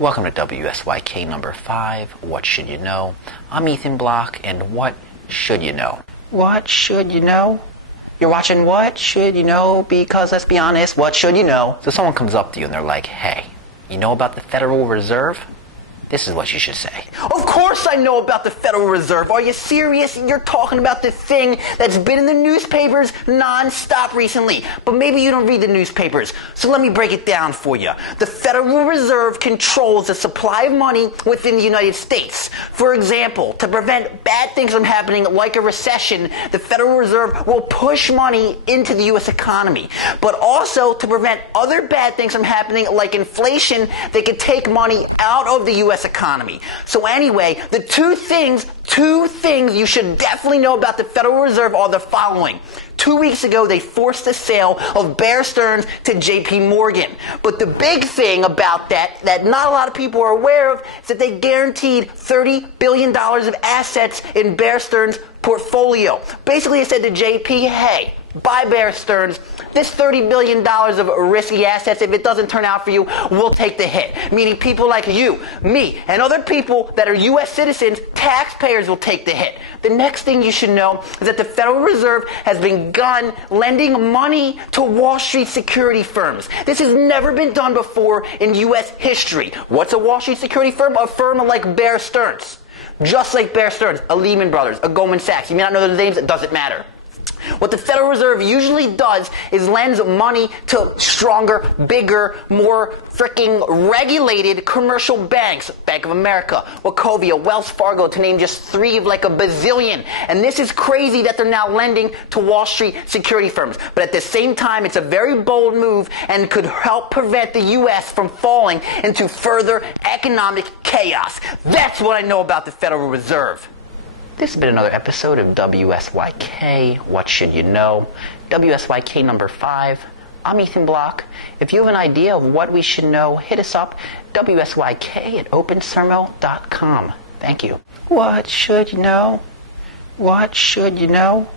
Welcome to WSYK number 5, What Should You Know? I'm Ethan Block, and what should you know? What should you know? You're watching What Should You Know? Because let's be honest, what should you know? So someone comes up to you and they're like, hey, you know about the Federal Reserve? This is what you should say. Of course I know about the Federal Reserve. Are you serious? You're talking about the thing that's been in the newspapers non-stop recently. But maybe you don't read the newspapers. So let me break it down for you. The Federal Reserve controls the supply of money within the United States. For example, to prevent bad things from happening like a recession, the Federal Reserve will push money into the U.S. economy. But also to prevent other bad things from happening like inflation, they could take money out of the U.S. economy. So anyway, the two things you should definitely know about the Federal Reserve are the following. 2 weeks ago, they forced the sale of Bear Stearns to JP Morgan. But the big thing about that not a lot of people are aware of is that they guaranteed $30 billion of assets in Bear Stearns' portfolio. Basically, they said to JP, hey, buy Bear Stearns. This $30 billion of risky assets, if it doesn't turn out for you, we'll take the hit. Meaning people like you, me, and other people that are U.S. citizens, taxpayers will take the hit. The next thing you should know is that the Federal Reserve has begun lending money to Wall Street security firms. This has never been done before in U.S. history. What's a Wall Street security firm? A firm like Bear Stearns. Just like Bear Stearns, a Lehman Brothers, a Goldman Sachs. You may not know those names, it doesn't matter. What the Federal Reserve usually does is lends money to stronger, bigger, more freaking regulated commercial banks. Bank of America, Wachovia, Wells Fargo, to name just 3 of like a bazillion. And this is crazy that they're now lending to Wall Street security firms. But at the same time, it's a very bold move and could help prevent the U.S. from falling into further economic chaos. That's what I know about the Federal Reserve. This has been another episode of WSYK, What Should You Know? WSYK number 5. I'm Ethan Block. If you have an idea of what we should know, hit us up, WSYK@opensermo.com. Thank you. What should you know? What should you know?